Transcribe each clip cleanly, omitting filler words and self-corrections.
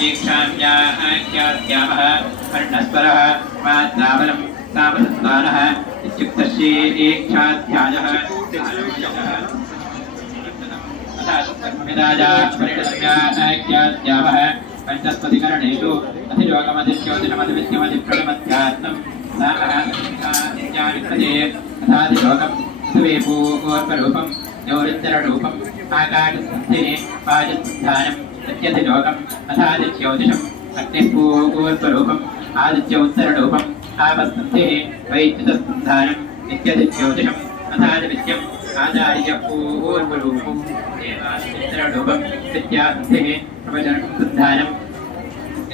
दीक्षाम्याख्यास्यामः वर्णस्वरः मात्रावलं तामसत्वानः इत्युक्तश्रीक्षाध्यायः राजा परिणम्याख्यास्यामः पंचस्पतिकरणेषु अधिलोकमधिज्योतिषमधिविद्यमधिप्रणमध्यात्मं तथाधिलोकं सुवेपूर्वरूपं ज्योतिश्चररूपम् आकाशस्थिः पाजस्थानम् प्रत्यधिलोकम् अथादिज्योतिषम् अग्निपूर्वरूपम् आदित्योत्तररूपम् आपस्थिः वैद्युतस्थानम् इत्यधिज्योतिषम् अथादिविद्यम् आचार्यपूर्वरूपम् देवादित्तररूपम् विद्यास्थिः प्रवचनसन्धानम्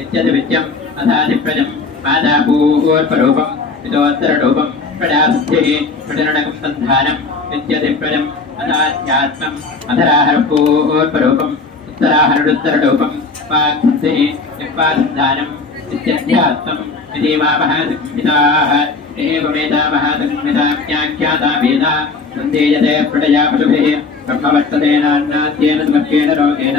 इत्यधिविद्यम् अथादिप्रजम् मातापूर्वरूपम् पितोत्तररूपम् प्रजास्थिः प्रजनकम् सन्धानम् इत्यधिप्रजम् अथाध्यात्मम् अधराहरपूर्वरूपम् उत्तराहरुत्तररूपम् वाक्सिः निपासन्धानम् इत्यध्यात्मम् विधीमामहासंहिताः एवमेतामहासंहिताख्याता वेदा सन्देयते प्रजया पशुभिः ब्रह्मवर्ततेनान्नाद्येन समर्प्येण रोगेण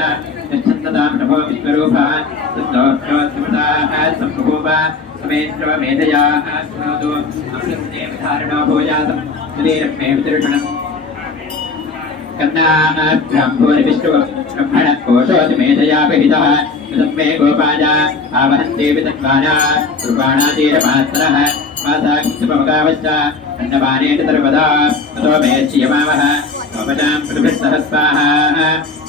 यच्छन्ततां नभो विश्वरूपः तद्दोषोत्तमताः सम्भूव समेन्द्रवमेधयाः शृणोतु अमृतदेवधारणो भूयातं शरीरं मे वितर्षणम् कर्णाभ्याम्भूरिविष्णु ब्रह्मणः कोशोऽसि मेधयापहितः विदं मे गोपाजा आवहन्ति विदन्वाना कुर्बाणातीरमात्रः मासाक्षिपमगावश्च अन्नपानेन सर्वदा ततो मे श्रियमावः सोपजां पृथिभिः स्वाहा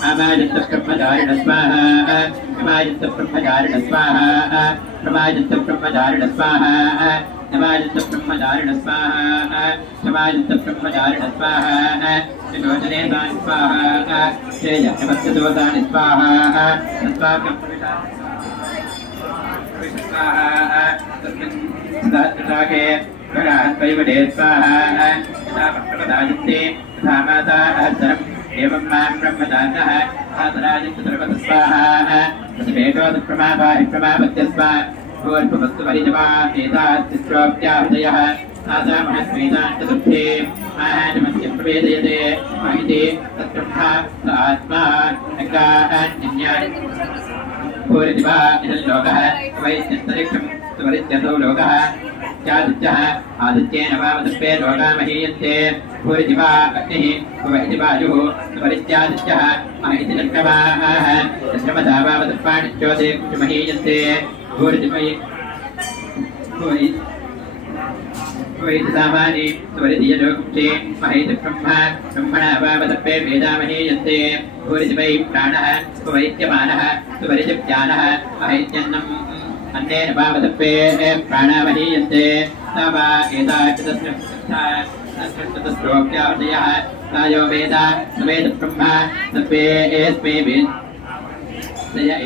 आमाजन्तब्रह्मचारिण स्वाहा हिमाजन्तब्रह्मचारिण स्वाहा प्रमाजन्तब्रह्मचारिण स्वाहा नमाजन्तब्रह्मचारिण स्वाहा समाजन्तब्रह्मचारिण स्वाहा त्रिलोचने तानि स्वाहा श्रेयमस्तदोतानि स्वाहा तस्माकं स्वाहा तस्मिन् सहस्रशाखे गणाहत्वैवडे स्वाहा यथा प्रपदायन्ते तथा माता सहस्रम् एवं मां ब्रह्मदानः सहस्राजन्तु सर्वतः स्वाहा तस्मेकोऽसि प्रमापाहि प्रमापत्य स्वाहा पूर्ववस्तु परिजमानेतास्त्रोऽप्याहृदयः आसामहस्मेतान्तदुःखे आहारमस्य प्रवेदयते महिते तत्ब्रह्मा स आत्मा नकान्यन्यान् पूर्वदिवा इदल्लोकः वैद्यन्तरिक्षं सुवरित्यसौ लोकः चादित्यः आदित्येन वामदर्पे लोका महीयन्ते पूर्वदिवा अग्निः सुवैदिवायुः सुवरित्यादित्यः महिति नर्कवाः चन्द्रमसा वामदर्पाणि ज्योतिर्क्षु महीयन्ते सामानि स्वरितियलोकुक्षे महितब्रह्मा ब्रह्मणा वामदर्पे वेदामहीयन्ते भूरिदिवै प्राणः स्वैत्यमानः स्वरितिज्ञानः महित्यन्नम् अन्नेन वामदर्पे प्राणामहीयन्ते स वा एताचतस्रोऽप्याहृदयः सायो वेद सवेदब्रह्मा सर्वे एस्मे वेद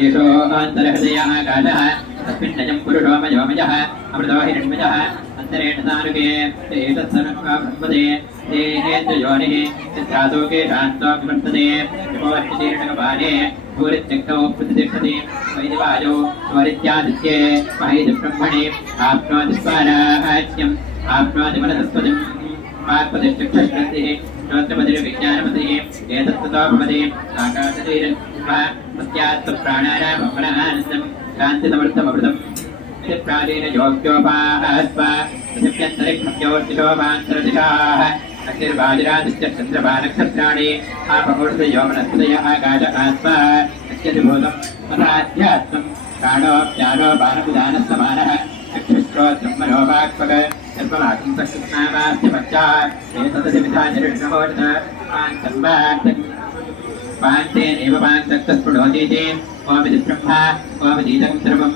एषो अन्तर्हृदय आकाशः तस्मिन्नयं पुरुषो मयोमयः अमृतो हिरण्मयः अन्तरेण सानुके एतत्सर्वं ब्रह्मदे देहेन्द्रयोनिः चित्रासोके शान्तो विवर्तते विभवत्यतीर्णकपाले भूरित्यग्नौ प्रतिष्ठति वैदिवायो स्वरित्यादित्ये महितब्रह्मणे आप्नोति स्वाराज्यम् आप्नोति मनसस्पतिम् आत्मतिष्ठतिः श्रोत्रपतिर्विज्ञानपतिः एतत्ततो भवति आकाशतीरः प्रत्यात्मप्राणानामपरहानन्दं शान्तिसमर्थममृतम् इति प्राचीन योग्योपास्व पृथिव्यन्तरिक्षयोर्दिशोपान्तरदिशाः अग्निर्वाजिरादित्य चन्द्रमानक्षत्राणि आपमूर्धयोमनस्पतय आकाश आत्मा अत्यधिभूतम् तथाध्यात्मम् प्राणोऽप्यानो बाणविधानः समानः चक्षुश्रोत्रं मनोवाक्पग सर्वमाकं सकृत्नामास्यपश्चात् एतदधिविधानिर्णमोर्ध पान्तम्बान्तम् पान्तेनैव पान्तक्तस्फुटोतीति ओमिति ब्रह्मा ओमितीदं सर्वम्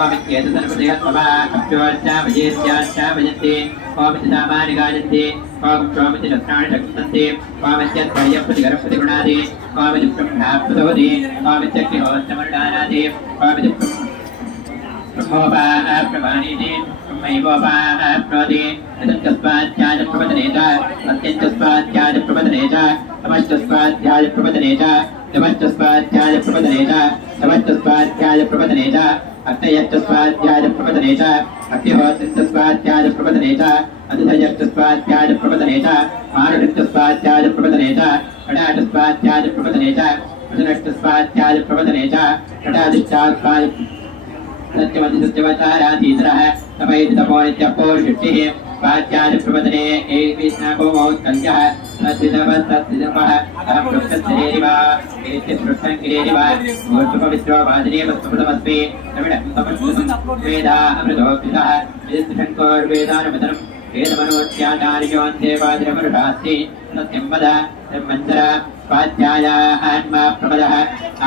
ओमित्येतदनुपदेहत्ववा अप्योच्चामयेत्याच्चामयन्ति ओमिति सामानि गायन्ति ओम क्षोमिति रत्नानि शक्नुवन्ति ओमित्यद्वयप्रतिगरप्रतिगुणादि ओमिति ब्रह्मा प्रदोति ओमित्यग्निहोत्रमरुडानादि ओमिति ब्रह्मोपाप्रमाणीति ब्रह्मैवोपाप्नोति यदन्तस्वाध्यायप्रपतने च अत्यन्तस्वाध्यायप्रपतने च समस्तस्वाध्यायप्रपतने च नमस्तस्वाध्यायप्रपतने च समस्तस्वाध्यायप्रपतने च अग्नयस्तस्वाध्यायप्रपतने च अग्निहोत्रस्वाध्यायप्रपतने च अधिधयस्तस्वाध्यायप्रपतने च मारुषस्तस्वाध्यायप्रपतने च कडाटस्वाध्यायप्रपतने च वसनष्टस्वाध्याय प्रवदने च षडादिष्टास्वाद सत्यवति सत्यवचारातीतरः तपैति तपोनित्यपोषिष्टिः स्वाध्याय प्रवदने एकविष्णाकोमौत्कल्यः तद्विदवस्तद्विदपः अहं पृष्ठस्थलेरिव एत्य पृष्ठङ्गिरेरिव गोष्ठपवित्रो वादिने वस्तुपदमस्मि नमिडं तपस्सुतं वेदा अमृतोऽक्षितः यदिष्ठङ्कोर्वेदानुमतनं वेदमनोत्याचार्योऽन्तेवादिरमरुषास्ति सत्यं वद ब्रह्मञ्चर स्वाध्याय आत्मा प्रपदः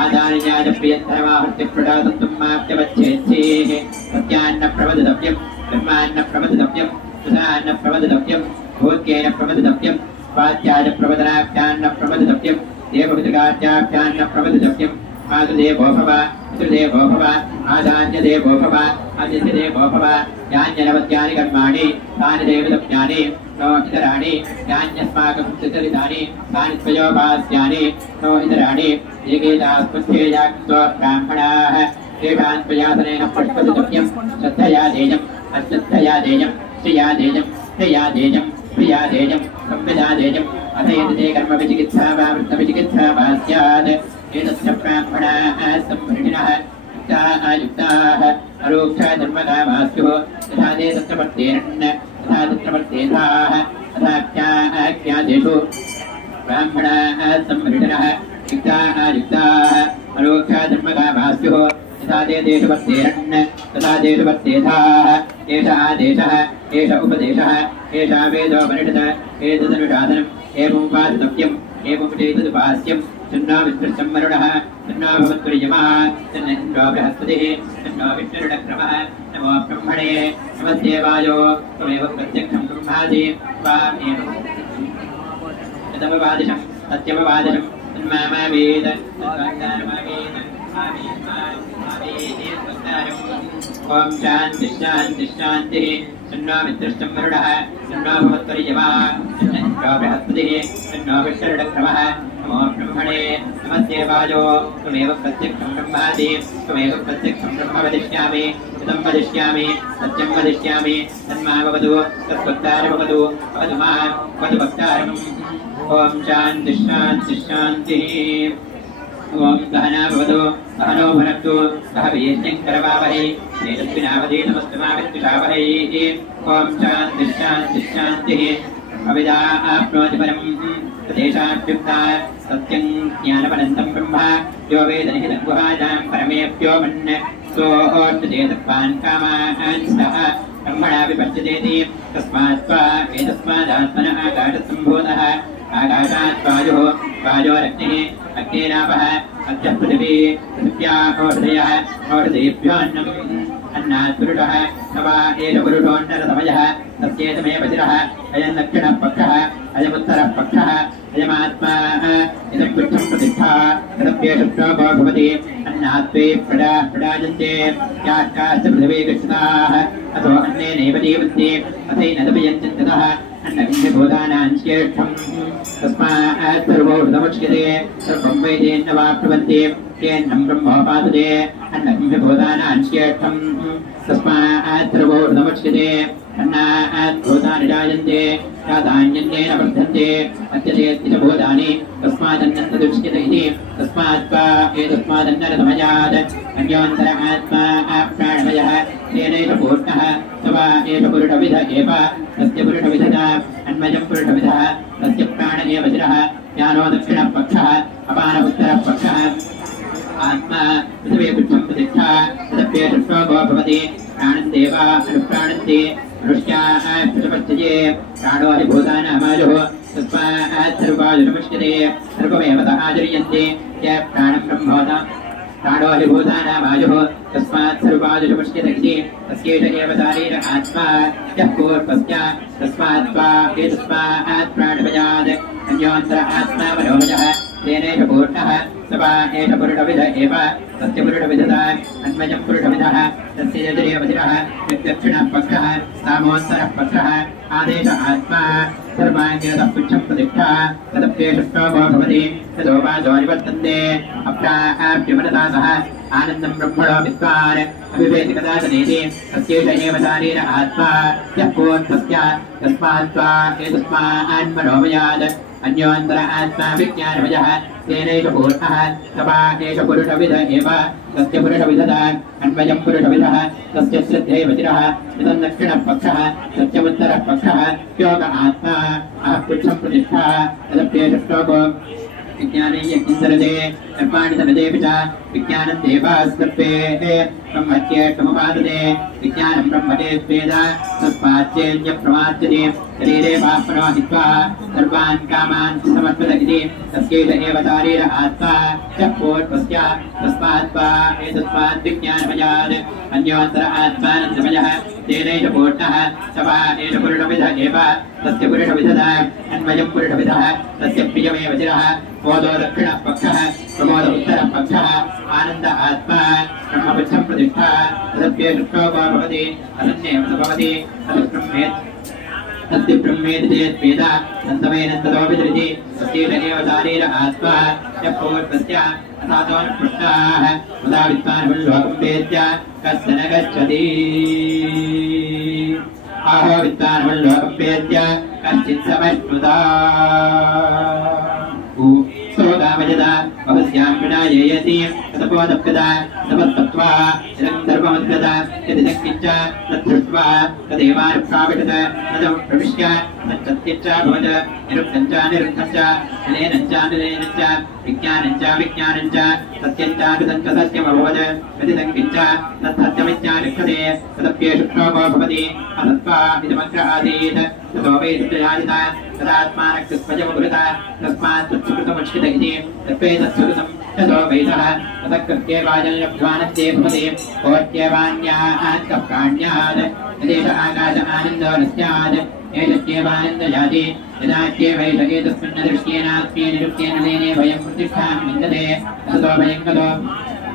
आचार्याय प्रियन्तरमाहृत्यप्रदातत्वं माप्यवच्छेत्सेः सत्यान्न प्रवदितव्यं ब्रह्मान्न प्रवदितव्यं सुधान्न प्रवदितव्यं भूत्येन प्रवदितव्यं स्वाध्याय प्रवदनाभ्यान्न प्रवदितव्यं देवभृतकार्याभ्यान्न प्रवदितव्यं मातुदेवो भव पितृदेवो भव आचार्यदेवो भव आदित्यदेवो भव यान्यनवद्यानि कर्माणि तानि देवतव्यानि नो इतराणि यान्यस्माकं सुचरितानि तानि त्वयोपास्यानि नो इतराणि एकेतास्मध्येयाक्तो ब्राह्मणाः तेषां प्रयासनेन पठितव्यं श्रद्धया देयम् अश्रद्धया देयं श्रिया देयं प्रिया देयं प्रिया देयं संविदा देयम् अथ यदि कर्मविचिकित्सा वा वृत्तविचिकित्सा वा स्यात् एतस्य ब्राह्मणाः सम्भृणिनः युक्ताः अरोक्षधर्मकामास्युः तथा ते तत्रवर्तेरन् तथा तत्रवर्तेथाः तथाख्यादेषु ब्राह्मणाः सम्भृणिनः युक्ताः अरोक्षधर्मकामास्युः तथा ते तेषु वर्तेरन् तथा तेषु वर्तेथाः एष आदेशः एष उपदेशः एषा वेदोपनिषद एतदनुशासनम् एवमुपासितव्यम् एवमुचैतदुपास्यम् तन्नो विद्रुष्टं वरुणः तन्नो भवत्पुर्यमः तन्न इन्द्रो बृहस्पतिः तन्नो विष्णुरुणक्रमः नमो ब्रह्मणे नमस्तेवायो त्वमेव प्रत्यक्षं ब्रह्मासि त्वामेव तदमवादिशं सत्यमवादिशं तन्मामावेद तद्वाक्तारमावेद ओम शांति शांति शांतिः तन्नो विद्रुष्टं वरुणः तन्नो भवत्पुर्यमः तन्न इन्द्रो बृहस्पतिः तन्नो विष्णुरुणक्रमः नमो ब्रह्मणे नमस्तेवायो त्वमेव प्रत्यक्षं ब्रह्मासि त्वमेव प्रत्यक्षं ब्रह्म वदिष्यामि इदं वदिष्यामि सत्यं वदिष्यामि तन्माववतु तद्वक्तारमवतु वदतु मां वदतु वक्तारम् ओम शांति शांति शांतिः ओम सहना भवतु सहनो भुनक्तु सह वीर्यं करवावहै तेजस्विनावधीतमस्तुमाविद्विषावहै ओम शांति शांति शांतिः अविदा आप्नोति परं तदेशाभ्युक्ता सत्यं ज्ञानमनन्तं ब्रह्म यो वेदनिहितं गुहायां परमेऽप्योमन् सोऽर्चतेतत्त्वान् कामान् सः ब्रह्मणा विपश्यतेति तस्मात् त्वा एतस्मादात्मनः आकाशसम्भूतः आकाशात् वायुः वायोरग्निः अग्नेनापः अद्य पृथिवी पृथिव्याः ओषधयः ओषधेभ्योऽन्नम् अन्नात् पुरुषः तव एष पुरुषोऽन्नरसमयः तस्येतमेव शिरः अयं दक्षिणः पक्षः अयमुत्तरः पक्षः अयमात्मा इदं पृष्ठं प्रतिष्ठा तदप्येषो भवति अन्नात्वे प्रडायन्ते याश्चाश्च पृथिवी गच्छताः अथो अन्नेनैव जीवन्ति अथैनदपयन्ति ततः अन्नविभूतानां श्रेष्ठं तस्मात् सर्वोषधमुच्यते सर्वं वैदेन्न वाप्नुवन्ति येन्नं ब्रह्मोपासते अन्नविभूतानां श्रेष्ठं तस्मात् सर्वोषधमुच्यते अन्नात् भूतानि जायन्ते यादान्यन्नेन वर्धन्ते अत्यचेत्ति च भूतानि तस्मादन्नन्तदुच्यते इति तस्मात् वा एतस्मादन्नरसमयात् अन्योऽन्तर आत्मा प्राणमयः तेनैष पूर्णः तव एष पुरुषविध एव तस्य पुरुषविधता अन्वयं पुरुषविधः तस्य प्राण एव शिरः ज्ञानो दक्षिणः पक्षः अपान उत्तरः पक्षः आत्मा पृथिवी पृष्ठं प्रतिष्ठा तदप्येषो भवति प्राणन्देव अनुप्राणन्ते मनुष्याः प्रतिपच्यते प्राणो अधिभूतानामायुः तस्मात् सर्वायुर्मुच्यते सर्वमेव आचर्यन्ते य प्राणं ब्रह्मोदा प्राणो अधिभूतानामायुः तस्मात् सर्वायुर्मुच्यते इति तस्यैष एव शारीर आत्मा यः पूर्वस्य तस्मात् त्वा एतस्मात् प्राणमयात् अन्योऽन्तर आत्मा मनोमयः तेनैष पूर्णः सवा एष पुरुषविध एव तस्य पुरुषविधता अन्वयं पुरुषविधः तस्य यजुरेवशिरः यद्दक्षिणः पक्षः सामोत्तरः पक्षः आदेश आत्मा सर्वाङ्गिरतः पुच्छं प्रतिष्ठा तदप्येषो भवति तदोपासो निवर्तन्ते अप्राप्यमनसा सह आनन्दं ब्रह्मणो विद्वान् अभिवेति कदाचनेति तस्यैष एव शारीर आत्मा यः पूर्णस्य तस्मात् त्वा एतस्मान्मनोमयात् अन्योऽन्तर आत्मा विज्ञानमयः तेनैष पूर्णः तपा एष पुरुषविद एव तस्य पुरुषविदः अन्वयं पुरुषविदः तस्य श्रद्धैवचिरः इदं दक्षिणः पक्षः तस्योत्तरः पक्षः योग आत्मा पुच्छं प्रतिष्ठा तदप्येष श्लोको विज्ञानीय किंसरदे कर्माणि तमदेपि च विज्ञानं देवास्कल्पेः ब्रह्मत्येष्टमुपादते विज्ञानं ब्रह्मते स्वेद तस्माच्चेन्यं प्रमाच्यते शरीरे पापनो हित्वा सर्वान् कामान् समर्पत इति तस्यैष एव शारीर आत्मा च पूर्वस्य तस्मात् वा एतस्मात् विज्ञानमयात् अन्योऽन्तर आत्मानन्दमयः तेनैष पूर्णः स वा एष पुरुषविदः एव तस्य पुरुषविदः अन्वयं पुरुषविदः तस्य प्रियमेव चिरः बोधो दक्षिणः पक्षः प्रमोद उत्तरः पक्षः आनन्द आत्मा ब्रह्मपुच्छं प्रतिष्ठा तदप्येष श्लोको भवति अनन्येव स भवति तस्य ब्रह्मेति चेत् वेद अन्तमेनन्ततोऽपि धृति तस्यैष एव शारीर आत्मा च पूर्वस्य अथातोऽनुपृष्टाः तदा विद्वान् वेद्य कश्चन गच्छति आहो विद्वान् वेद्य कश्चित् समश्नुता सोगामजदा भवस्यां विनाययति ततपोदप्यदा तपस्तत्वा निरन्तर्वमद्गदा यदिदक्किञ्च तद्धृष्ट्वा तदेवानुप्राविशत तदं प्रविश्य तच्चत्यच्च भवद निरुक्तं च निरुक्तं च निलेनं च निलेनं च विज्ञानं च विज्ञानं च सत्यं च कृतं च सत्यमभवद यदिदक्किञ्च तत्सत्यमित्यादिक्षते तदप्येष श्लोको भवति असत्त्वा इदमग्र आसीत् ततो वै सुजयाजिता तदात्मानकृत्वजमभृता तस्मात् तत्सुकृतमुच्यत इति तत्त्वेतत्सुकृतं ततो वैतः ततः कृत्येवाजल्लब्ध्वानस्ते भवति कोट्येवान्यात् प्राण्यात् यदेष आकाश आनन्दो न स्यात् एतत्येवानन्दजाति यदात्येवैष एतस्मिन् न दृश्येनात्म्ये निरुक्तेन लेने भयं प्रतिष्ठां विन्दते ततो भयं गतो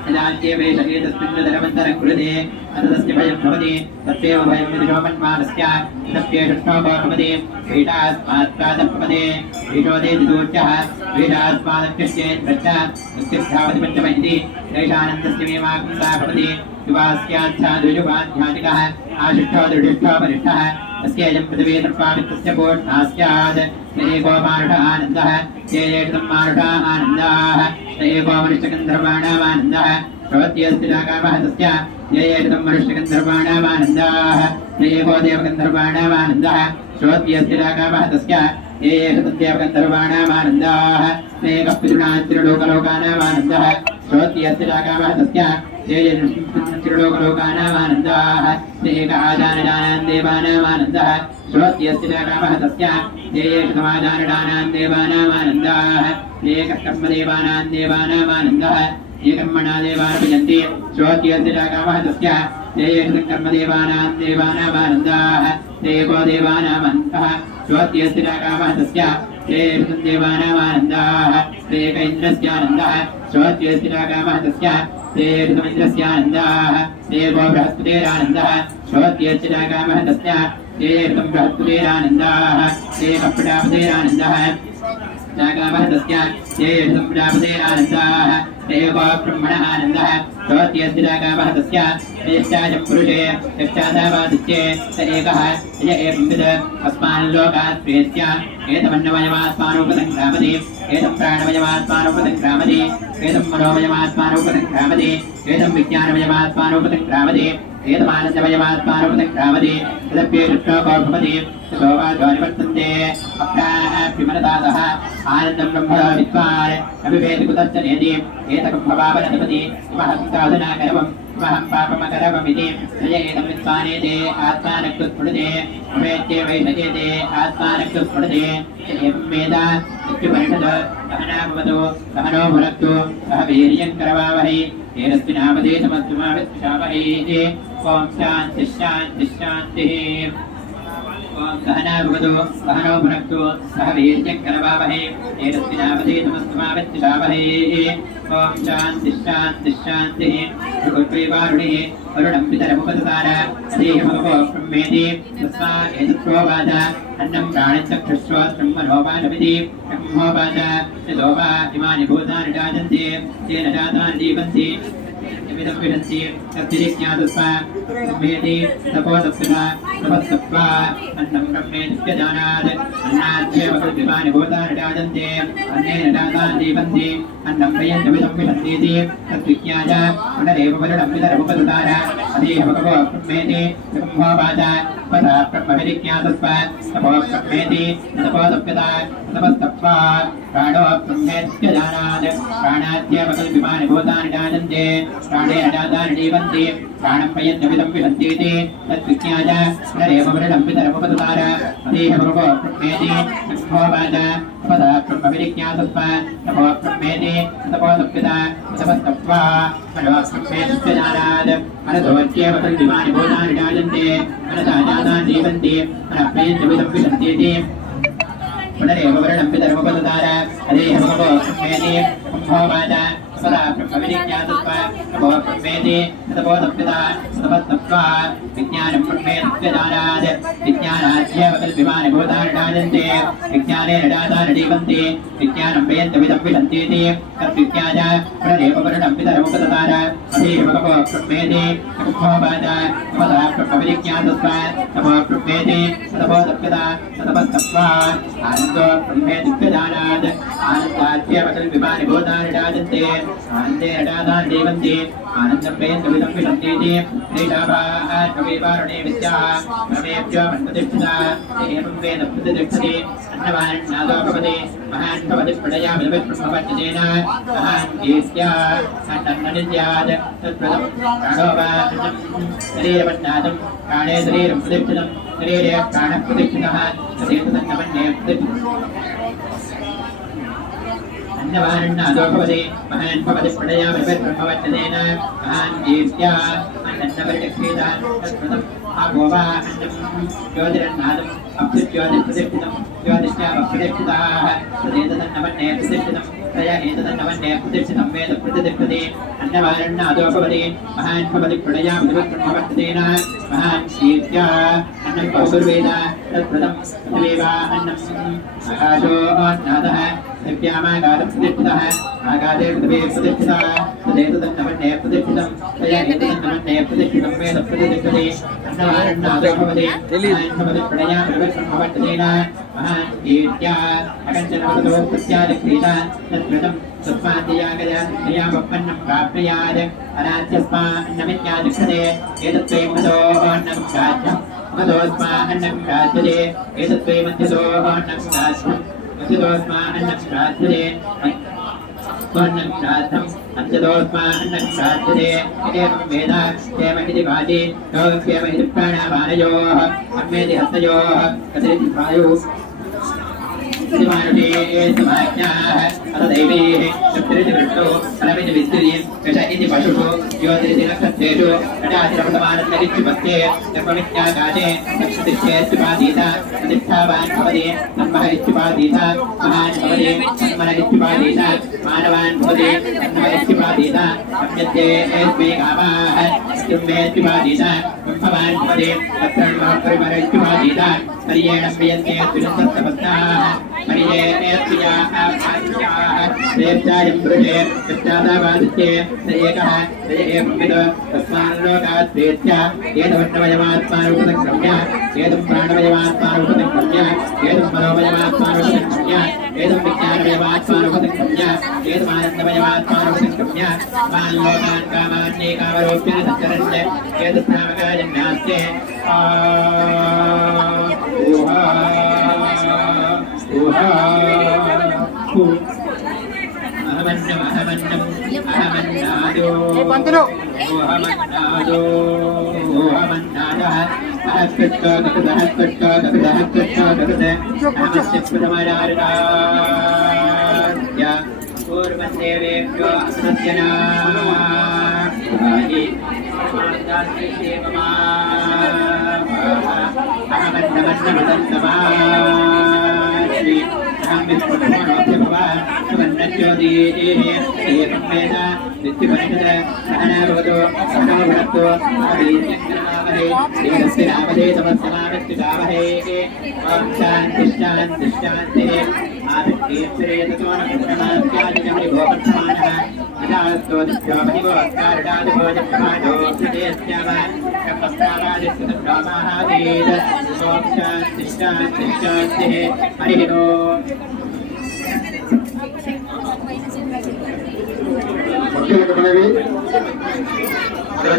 यदात्येवैष एतस्मिन् धनवन्तरं कुरुते तस्य भयं भवति तस्यैव भयं विदुषोपन्मानस्य तस्यैष श्लोको भवति पीठास्मात् प्रातःपदे पीठोदेति सूच्यः पीठास्मादन्यश्चेत् भ्रष्ट नित्यभ्यावति पञ्चम इति दैशानन्दस्य मेवाग्निता भवति युवास्याच्छादुजुवाध्यानिकः आशिष्ठो दृढिष्ठो परिष्ठः तस्यैजं पृथिवी तर्पामित्यस्य पूर्णा स्यात् स एको मानुष आनन्दः येषं मानुषा आनन्दाः स एको मनुष्यगन्धर्वाणामानन्दः श्रोत्यस्ति रागामः तस्य येषं मनुष्यगन्धर्वाणामानन्दाः स एको देवगन्धर्वाणामानन्दः श्रोत्यस्ति रागामः तस्य येषं देवगन्धर्वाणामानन्दाः स एकः पितॄणां श्रोत्यस्ति रागामः तस्य त्रिलोकलोकानामानन्दाः स एक आदानदानां देवानामानन्दः श्रोत्यस्ति रागामः तस्य समादानदानां देवानामानन्दाः एकः कर्मदेवानां देवानामानन्दः ये कर्मणा देवानभजन्ति श्रोत्यस्ति रागामः तस्य कर्मदेवानां देवानामानन्दाः एको देवानामन्तः श्रोत्यस्ति रागामः तस्य देवानामानन्दाः एक इन्द्रस्यानन्दः श्रोत्यस्ति रागामः तस्य समिन्द्रस्यानन्दाः देवो बृहस्पतिरानन्दः श्रोत्यस्ति रागामः तस्य बृहस्पतिरानन्दाः प्रजापतिरानन्दः रागामः तस्य प्रजापतिरानन्दाः देवो ब्रह्मणः आनन्दः श्रोत्यस्ति रागामः तस्य यश्चाजं पुरुषे यश्चादावादित्ये स एकः य एवं विद अस्मान् लोकात् प्रेत्य एतमन्नमयमात्मानोपसङ्क्रामति एतं प्राणमयमात्मानोपसङ्क्रामति एतं मनोमयमात्मानोपसङ्क्रामति एतं विज्ञानमयमात्मानोपसङ्क्रामति एतमानन्दमयमात्मानोपसङ्क्रामति तदप्येष श्लोको भवति शोभाध्वनिवर्तन्ते अप्राप्यमनदातः आनन्दं ब्रह्म विद्वान् अभिभेति कुतश्च नेति एतकं भवावनतपति महं साधनाकरवम् महं पापमकरवमिति एतं विद्वानेते आत्मानक्तुस्फुटते भवेत्ये वैषयेते आत्मानक्तुस्फुटते एवं वेद इत्युपनिषद सहना भवतु सहनो भुनक्तु सह वीर्यं करवावहै तेजस्विनावधे समस्तुमाविद्विषावहै ओम शान्ति शान्ति शान्तिः ओम सहना भवतु सहनो भुनक्तु सह वीर्यं करवावहै तेजस्विनावधे समस्तुमाविद्विषावहै ओम शान्ति शान्ति शान्तिः भृगुत्वैवारुणिः वरुणं पितरमुपदसार देहमपो ब्रह्मेति तस्मा एतत्प्रोवाच अन्नं प्राणं चक्षुश्रोत्रं मनोपानमिति ब्रह्मोवाच यतो वा इमानि भूतानि जायन्ते तेन जातानि जीवन्ति विदं विदन्ति तद्विज्ञातस्व ब्रह्मेति तपोतप्स्वा तपस्तप्वा अन्नं ब्रह्मेत्य जानात् अन्नाद्येव कल्पितानि भूतानि राजन्ते अन्नेन दातानि दीपन्ति अन्नं प्रयन्तमिदं विदन्तीति तद्विज्ञाय पुनरेव वरुणं विदरमुपदुतार अधीह भगवो ब्रह्मेति ब्रह्मोवाच पदा ब्रह्मविज्ञातस्व तपो ब्रह्मेति तपोतप्यता तपस्तप्वा प्राणो ब्रह्मेत्य जानात् प्राणाद्येव कल्पितानि भूतानि राजन्ते प्राणेन दातानि दीपन्ति प्राणं प्रयन्तमिदं विदन्तीति तद्विज्ञाय पुनरेव वरुणं विदरमुपदुतार अधीह भगवो ब्रह्मेति ब्रह्मोवाच पदा ब्रह्मविज्ञातस्व तपो ब्रह्मेति तपोतप्यता तपस्तप्वा प्राणो ब्रह्मेत्य जानात् मनसोऽद्येव कल्पितानि भूतानि राजन्ते मनसा जातानि दीपन्ति मनः प्रयन्तमिदं विदन्तीति पुनरेव वरुणं विदरमुपदुतार अधीह भगवो ब्रह्मेति ब्रह्मोवाच सदा ब्रह्मविज्ञातस्व तपो ब्रह्मेति तपोतप्यता तपस्तप्वा विज्ञानं ब्रह्मेत्य जानात् विज्ञानाद्येव कल्पितानि भूतानि राजन्ते विज्ञानेन दातानि दीपन्ति विज्ञानं प्रयन्तमिदं विदन्तीति तद्विज्ञाय पुनरेव वरुणं विदरमुपदुतार अधीह भगवो ब्रह्मेति ब्रह्मोवाच सदा ब्रह्मविज्ञातस्व तपो ब्रह्मेति तपोतप्यता तपस्तप्वा आनन्दो ब्रह्मेत्य जानात् आनन्दाद्येव कल्पितानि भूतानि राजन्ते आनन्देन दातानि दीपन्ति आनन्दं प्रयन्तमिदं विदन्तीति निशाभार्गवीवारुणे विद्याः रमेभ्यो मन्प्रतिष्ठिता एवं वेद प्रतिष्ठति अन्नवान्नादो भवति महान् भवति प्रलया विदविब्रह्मवर्तितेन महान् कीर्त्या अन्नन्ननित्यात् तत्प्रदं प्राणो वा शरीरवन्नादं प्राणे शरीरं प्रतिष्ठितं शरीरे प्राणः प्रतिष्ठितः तदेतदन्नमन्ये अन्नवान्नादो भवति महान् भवति प्रलया विदविब्रह्मवर्तितेन महान् कीर्त्या अन्नन्नपरिलक्षिता तत्प्रदं आभो वा अन्नं ज्योतिरन्नादम् अभ्युज्योतिप्रतिष्ठितं ज्योतिष्यावप्रतिष्ठिताः तदेतदन्नमन्ये प्रतिष्ठितं तया एतदन्नमन्ये प्रतिष्ठितं वेद प्रतिष्ठति अन्नवान्नादो भवति महान् भवति प्रलया विदविब्रह्मवर्तितेन महान् कीर्त्या अन्नं बहुर्वेद तत्प्रदं पृथिवीवा अन्नं आकाशो अन्नादः दिव्यामागाधप्रतिष्ठितः आगाधे पृथिवी प्रतिष्ठितः तदेतदन्नमन्ये प्रतिष्ठितं तया एतदन्नमन्ये प्रतिष्ठितं वेद प्रतिष्ठति अन्नवान्नादो भवति महान् भवति प्रलया विदविब्रह्मवर्तितेन महान् कीर्त्या अकञ्चनवदतो प्रत्यादिक्रीता तत्कृतं तस्माद्यागयावपन्नं प्राप्नुयात् अनाद्यस्मा अन्नमित्यादिक्षते एतत्त्वै मदो अन्नं प्राज्यम् मदोऽस्मा अन्नं प्राज्यते एतत्त्वै मध्यतो अन्नं प्राज्यम् मध्यतोऽस्मा अन्नं प्राज्यते अन्नं प्रार्थम् अन्त्यतोऽस्मा अन्नं प्राज्यते एवं वेद क्षेम इति भाति योगक्षेम इति प्राणापानयोः अन्मेति हस्तयोः कतिरिति वायुः समाज्ञाः अतदैवीः शत्रुरिति वृष्टो फलमिति विद्युति यश इति पशुषु ज्योतिरिति नक्षत्रेषु कटाचिरपदमानन्दरित्युपत्ये धर्ममित्याकाशे नक्षतिष्ठेत्युपादीत प्रतिष्ठावान् भवति धर्मः इत्युपादीत महान् भवति धर्मः इत्युपादीत मानवान् भवति धर्मः इत्युपादीत सम्यत्ते एस्मै कामाः ब्रह्मेत्युपादीत ब्रह्मवान् भवति तत्रण्मः इत्युपादीत पर्येण प्रियन्ते द्विनन्तपत्नाः पर्ये प्रियाः भाष्याः श्रेष्ठायं पुरुषे यस्यादावादित्ये स एकः स एवंविद तस्मान् लोकात् प्रेत्य एतवन्नवयमात्मानुपदक्रम्य एतं प्राणवयमात्मानुपदक्रम्य एतं मनोवयमात्मानुपदक्रम्य एतं विज्ञानवयमात्मानुपदक्रम्य एतमानन्दवयमात्मानुपदक्रम्य तान् लोकान् कामान्येकावरोप्यति सच्चरन् एतस्नामकाजन्यास्ते पूर्वदेवेभ्यो हरि